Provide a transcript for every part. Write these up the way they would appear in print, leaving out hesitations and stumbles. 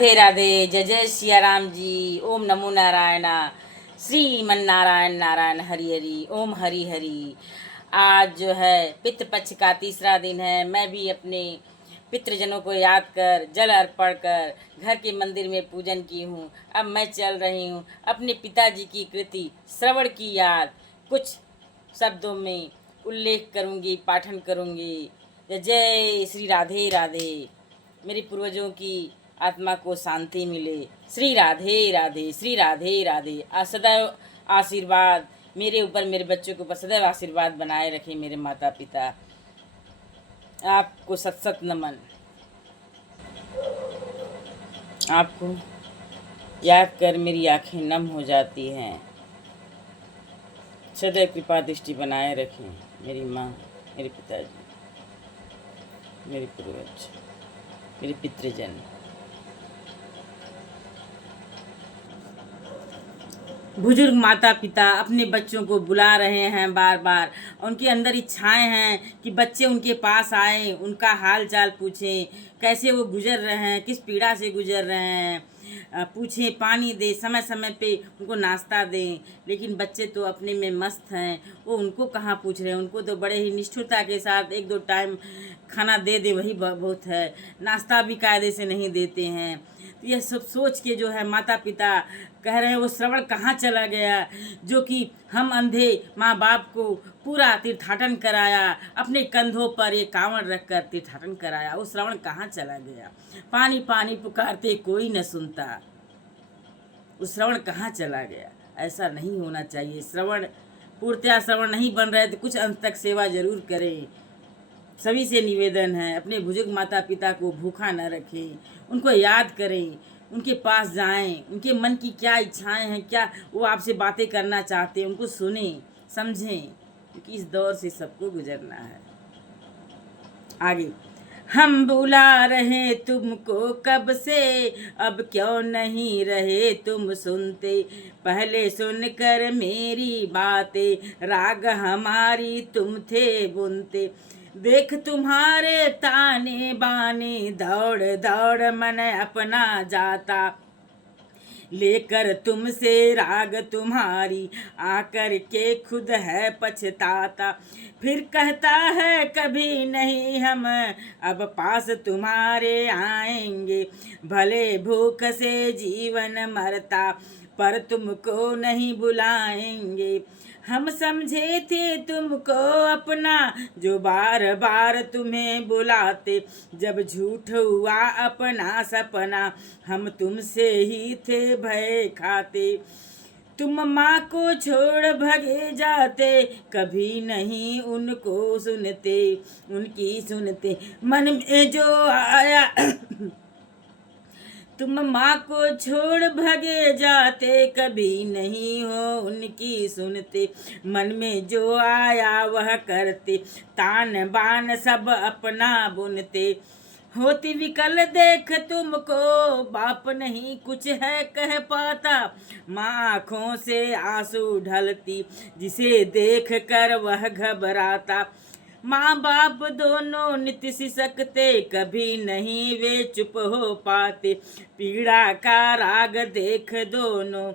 राधे राधे। जय जय सिया राम जी। ओम नमो नारायणा। श्रीमन नारायण नारायण हरि हरि। ओम हरि हरि। आज जो है पितृपक्ष का तीसरा दिन है। मैं भी अपने पितृजनों को याद कर जल अर्पण कर घर के मंदिर में पूजन की हूँ। अब मैं चल रही हूँ अपने पिताजी की कृति श्रवण की याद कुछ शब्दों में उल्लेख करूँगी, पाठन करूँगी। जय जय श्री राधे राधे। मेरे पूर्वजों की आत्मा को शांति मिले। श्री राधे राधे, श्री राधे राधे। सदैव आशीर्वाद मेरे ऊपर, मेरे बच्चों के ऊपर सदैव आशीर्वाद बनाए रखे मेरे माता पिता। आपको सत सत नमन। आपको याद कर मेरी आंखें नम हो जाती हैं। सदैव कृपा दृष्टि बनाए रखें मेरी माँ, मेरे पिताजी, मेरे पूर्वज, मेरे पितृजन। बुजुर्ग माता पिता अपने बच्चों को बुला रहे हैं बार बार। उनके अंदर इच्छाएं हैं कि बच्चे उनके पास आए, उनका हाल चाल पूछें, कैसे वो गुजर रहे हैं, किस पीड़ा से गुजर रहे हैं, पूछें, पानी दे, समय समय पे उनको नाश्ता दें। लेकिन बच्चे तो अपने में मस्त हैं, वो उनको कहाँ पूछ रहे हैं। उनको तो बड़े ही निष्ठुरता के साथ एक दो टाइम खाना दे दे वही बहुत है। नाश्ता भी कायदे से नहीं देते हैं। तो यह सब सोच के जो है माता पिता कह रहे हैं वो श्रवण कहाँ चला गया, जो कि हम अंधे माँ बाप को पूरा तीर्थाटन कराया, अपने कंधों पर ये कांवड़ रख कर तीर्थाटन कराया। वो श्रवण कहाँ चला गया। पानी पानी पुकारते कोई न सुनता, वो श्रवण कहाँ चला गया। ऐसा नहीं होना चाहिए। श्रवण पूर्णतया श्रवण नहीं बन रहे तो कुछ अंत तक सेवा जरूर करें। सभी से निवेदन है, अपने बुजुर्ग माता पिता को भूखा न रखें, उनको याद करें, उनके पास जाएं, उनके मन की क्या इच्छाएं हैं, क्या वो आपसे बातें करना चाहते हैं, उनको सुनें, समझें, क्योंकि इस दौर से सबको गुजरना है। आगे, हम बुला रहे तुमको कब से, अब क्यों नहीं रहे तुम सुनते, पहले सुनकर मेरी बातें, राग हमारी तुम थे बुनते, देख तुम्हारे ताने बाने, दौड़ दौड़ मन अपना जाता, लेकर तुमसे राग तुम्हारी, आकर के खुद है पछताता, फिर कहता है कभी नहीं हम अब पास तुम्हारे आएंगे, भले भूख से जीवन मरता पर तुमको नहीं बुलाएंगे, हम समझे थे तुमको अपना जो बार बार तुम्हें बुलाते, जब झूठ हुआ अपना सपना हम तुमसे ही थे भय खाते, तुम माँ को छोड़ भगे जाते, कभी नहीं उनको सुनते, उनकी सुनते, मन में जो आया तुम माँ को छोड़ भगे जाते, कभी नहीं हो उनकी सुनते, मन में जो आया वह करते, तान बान सब अपना बुनते, होती विकल देख तुमको बाप नहीं कुछ है कह पाता, माँ आँखों से आंसू ढलती, जिसे देख कर वह घबराता, माँ बाप दोनों नित्य सिसकते, कभी नहीं वे चुप हो पाते, पीड़ा का राग देख दोनों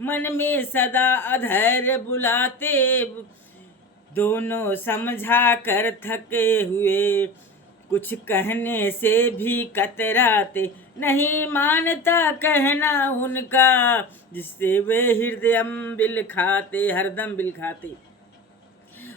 मन में सदा अधैर्य बुलाते, दोनों समझा कर थके हुए कुछ कहने से भी कतराते, नहीं मानता कहना उनका, जिससे वे हृदयम बिल खाते, हरदम बिल खाते,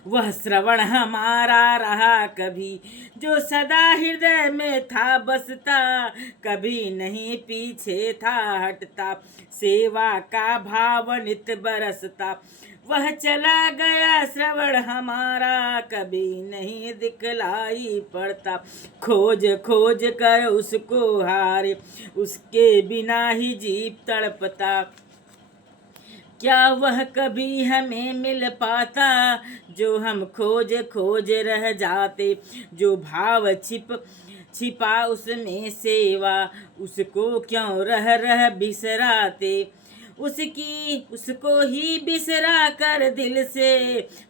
वह श्रवण हमारा रहा कभी, जो सदा हृदय में था बसता, कभी नहीं पीछे था हटता, सेवा का भाव नित बरसता, वह चला गया श्रवण हमारा, कभी नहीं दिखलाई पड़ता, खोज खोज कर उसको हारे, उसके बिना ही जीव तड़पता, क्या वह कभी हमें मिल पाता, जो हम खोज खोज रह जाते, जो भाव छिपा उसमें सेवा, उसको क्यों रह रह बिसराते, उसको ही बिसरा कर दिल से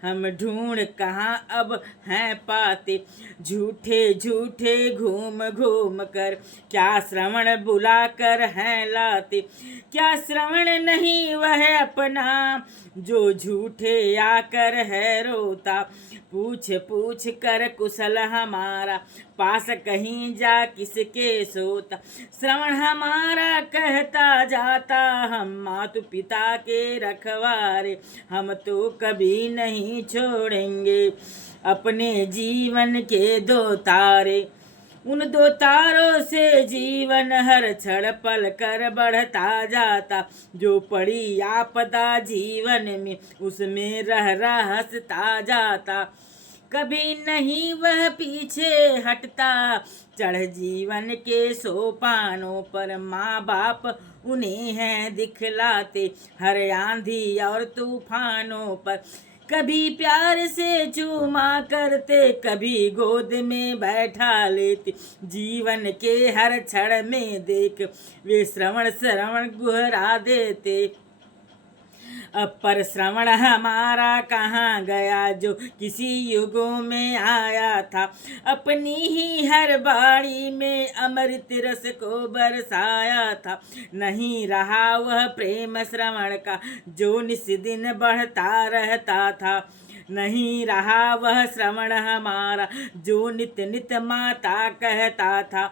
हम ढूंढ कहाँ अब हैं पाते। झूठे झूठे घूम घूम कर क्या श्रवण बुला कर हैं लाते। क्या श्रवण नहीं वह अपना जो झूठे आकर है रोता। पूछ पूछ कर कुशल हमारा पास कहीं जा किसके सोता। श्रवण हमारा कहता जाता हम मातु पिता के रखवारे। हम तो कभी नहीं छोड़ेंगे अपने जीवन के दो तारे। उन दो तारों से जीवन हर क्षण पल कर बढ़ता जाता। जो पड़ी आपदा जीवन में उसमें रह हंसता जाता। कभी नहीं वह पीछे हटता चढ़ जीवन के सोपानों पर। माँ बाप उन्हें हैं दिखलाते हर आंधी और तूफानों पर। कभी प्यार से चूमा करते कभी गोद में बैठा लेते। जीवन के हर क्षण में देख वे श्रवण श्रवण गुहरा देते। अब पर श्रवण हमारा कहाँ गया जो किसी युगों में आया था। अपनी ही हर बाड़ी में अमृत रस को बरसाया था। नहीं रहा वह प्रेम श्रवण का जो निस दिन बढ़ता रहता था। नहीं रहा वह श्रवण हमारा जो नित नित माता कहता था।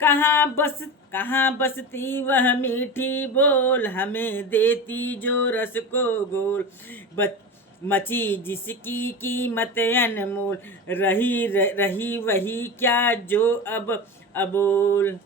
कहाँ बसती वह मीठी बोल हमें देती जो रस को गोल। मची जिसकी कीमत अनमोल रही वही क्या जो अब अबोल।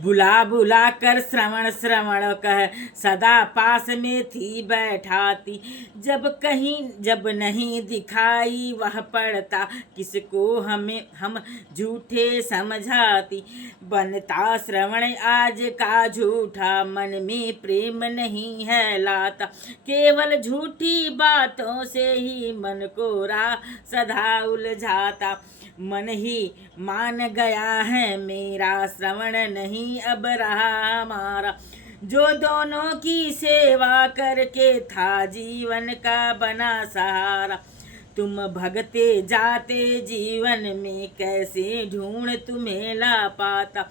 बुला बुला कर श्रवण श्रवण कह सदा पास में थी बैठाती। जब नहीं दिखाई वह पड़ता किसको हम झूठे समझाती। बनता श्रवण आज का झूठा मन में प्रेम नहीं है लाता। केवल झूठी बातों से ही मन को राह सदा उलझाता। मन ही मान गया है मेरा श्रवण नहीं अब रहा हमारा। जो दोनों की सेवा करके था जीवन का बना सहारा। तुम भगते जाते जीवन में कैसे ढूंढ तुम्हें ला पाता।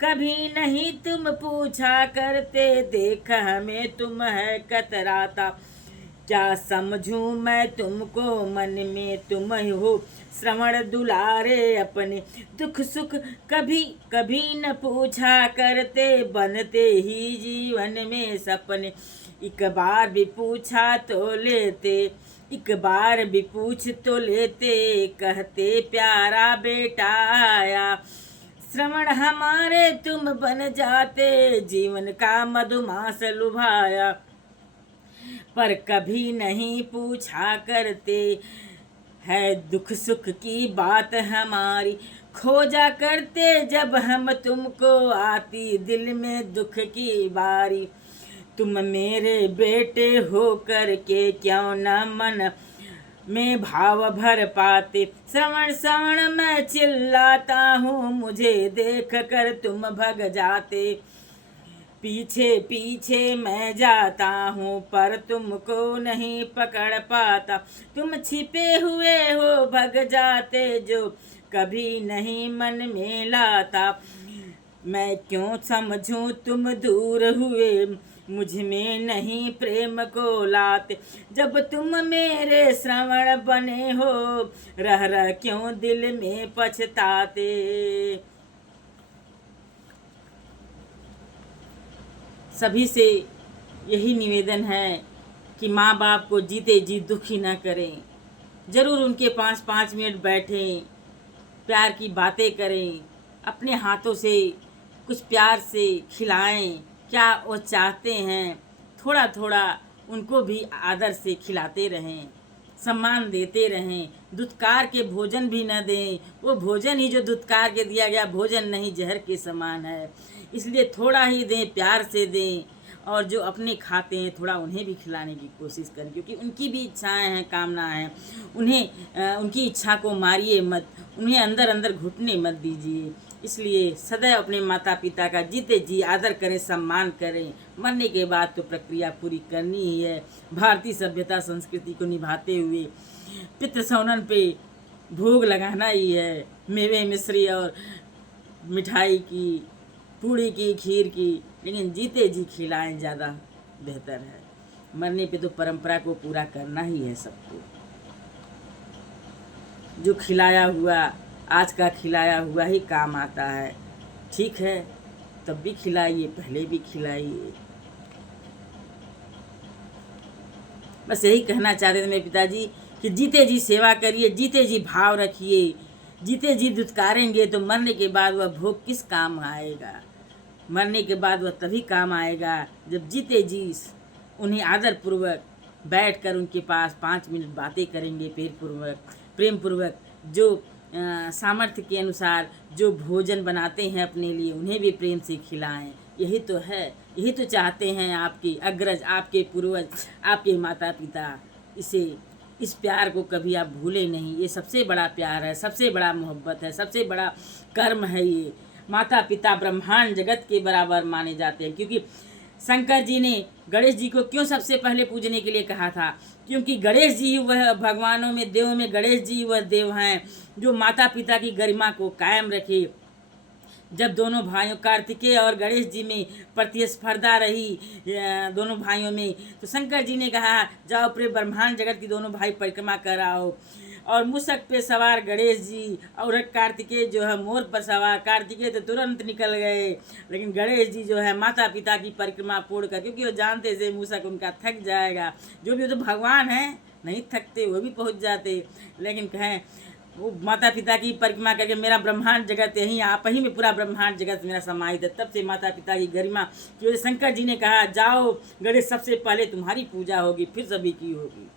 कभी नहीं तुम पूछा करते देख हमें तुम है कतराता। क्या समझूं मैं तुमको मन में तुम हो श्रवण दुलारे अपने। दुख सुख कभी न पूछा करते बनते ही जीवन में सपने। एक बार भी पूछा तो लेते एक बार भी पूछ तो लेते कहते प्यारा बेटा आया। श्रवण हमारे तुम बन जाते जीवन का मधुमास लुभाया। पर कभी नहीं पूछा करते है दुख सुख की बात हमारी। खोजा करते जब हम तुमको आती दिल में दुख की बारी। तुम मेरे बेटे हो करके क्यों न मन में भाव भर पाते। श्रवण श्रवण मैं चिल्लाता हूँ मुझे देख कर तुम भग जाते। पीछे पीछे मैं जाता हूँ पर तुमको नहीं पकड़ पाता। तुम छिपे हुए हो भग जाते जो कभी नहीं मन में लाता। मैं क्यों समझूं तुम दूर हुए मुझ में नहीं प्रेम को लाते। जब तुम मेरे श्रवण बने हो रह रह क्यों दिल में पछताते। सभी से यही निवेदन है कि माँ बाप को जीते जी दुखी न करें। ज़रूर उनके पास 5 मिनट बैठें, प्यार की बातें करें, अपने हाथों से कुछ प्यार से खिलाएं। क्या वो चाहते हैं थोड़ा थोड़ा उनको भी आदर से खिलाते रहें, सम्मान देते रहें। दुत्कार के भोजन भी न दें। वो भोजन ही जो दुत्कार के दिया गया भोजन नहीं जहर के समान है। इसलिए थोड़ा ही दें, प्यार से दें। और जो अपने खाते हैं थोड़ा उन्हें भी खिलाने की कोशिश करें, क्योंकि उनकी भी इच्छाएं हैं, कामनाएं हैं। उनकी इच्छा को मारिए मत, उन्हें अंदर अंदर घुटने मत दीजिए। इसलिए सदैव अपने माता पिता का जीते जी आदर करें, सम्मान करें। मरने के बाद तो प्रक्रिया पूरी करनी ही है। भारतीय सभ्यता संस्कृति को निभाते हुए पितृ सौनन पे भोग लगाना ही है। मेवे मिश्री और मिठाई की, पूड़ी की, खीर की, लेकिन जीते जी खिलाएं, ज़्यादा बेहतर है। मरने पे तो परंपरा को पूरा करना ही है सबको। जो खिलाया हुआ, आज का खिलाया हुआ ही काम आता है। ठीक है, तब भी खिलाइए, पहले भी खिलाइए। बस यही कहना चाहते थे मेरे पिताजी कि जीते जी सेवा करिए, जीते जी भाव रखिए। जीते जी दुत्कारेंगे तो मरने के बाद वह भोग किस काम आएगा। मरने के बाद वह तभी काम आएगा जब जीते जी उन्हें आदरपूर्वक बैठकर उनके पास 5 मिनट बातें करेंगे, प्रेम पूर्वक जो सामर्थ्य के अनुसार जो भोजन बनाते हैं अपने लिए, उन्हें भी प्रेम से खिलाएं। यही तो है, यही तो चाहते हैं आपके अग्रज, आपके पूर्वज, आपके माता पिता। इस प्यार को कभी आप भूलें नहीं। ये सबसे बड़ा प्यार है, सबसे बड़ा मोहब्बत है, सबसे बड़ा कर्म है। ये माता पिता ब्रह्मांड जगत के बराबर माने जाते हैं। क्योंकि शंकर जी ने गणेश जी को क्यों सबसे पहले पूजने के लिए कहा था? क्योंकि गणेश जी वह भगवानों में, देवों में गणेश जी वह देव हैं जो माता पिता की गरिमा को कायम रखे। जब दोनों भाइयों कार्तिकेय और गणेश जी में प्रतिस्पर्धा रही दोनों भाइयों में, तो शंकर जी ने कहा जाओ पूरे ब्रह्मांड जगत की दोनों भाई परिक्रमा कराओ। और मूषक पे सवार गणेश जी और कार्तिकेय जो है मोर पर सवार। कार्तिकेय तो तुरंत निकल गए, लेकिन गणेश जी जो है माता पिता की परिक्रमा पूर्ण कर, क्योंकि वो जानते थे मूषक उनका थक जाएगा। जो भी, वो तो भगवान हैं, नहीं थकते, वो भी पहुंच जाते। लेकिन कहें वो माता पिता की परिक्रमा करके मेरा ब्रह्मांड जगत यहीं, आप ही में पूरा ब्रह्मांड जगत मेरा समाहित है। तब से माता पिता की गरिमा की वजह शंकर जी ने कहा जाओ गणेश, सबसे पहले तुम्हारी पूजा होगी, फिर सभी की होगी।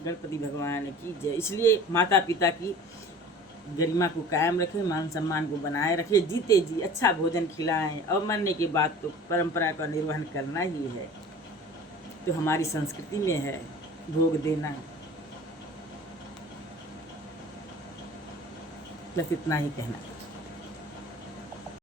गणपति भगवान की जय। इसलिए माता पिता की गरिमा को कायम रखें, मान सम्मान को बनाए रखें, जीते जी अच्छा भोजन खिलाएं। और मरने के बाद तो परंपरा का निर्वहन करना ही है, तो हमारी संस्कृति में है भोग देना। बस इतना ही कहना।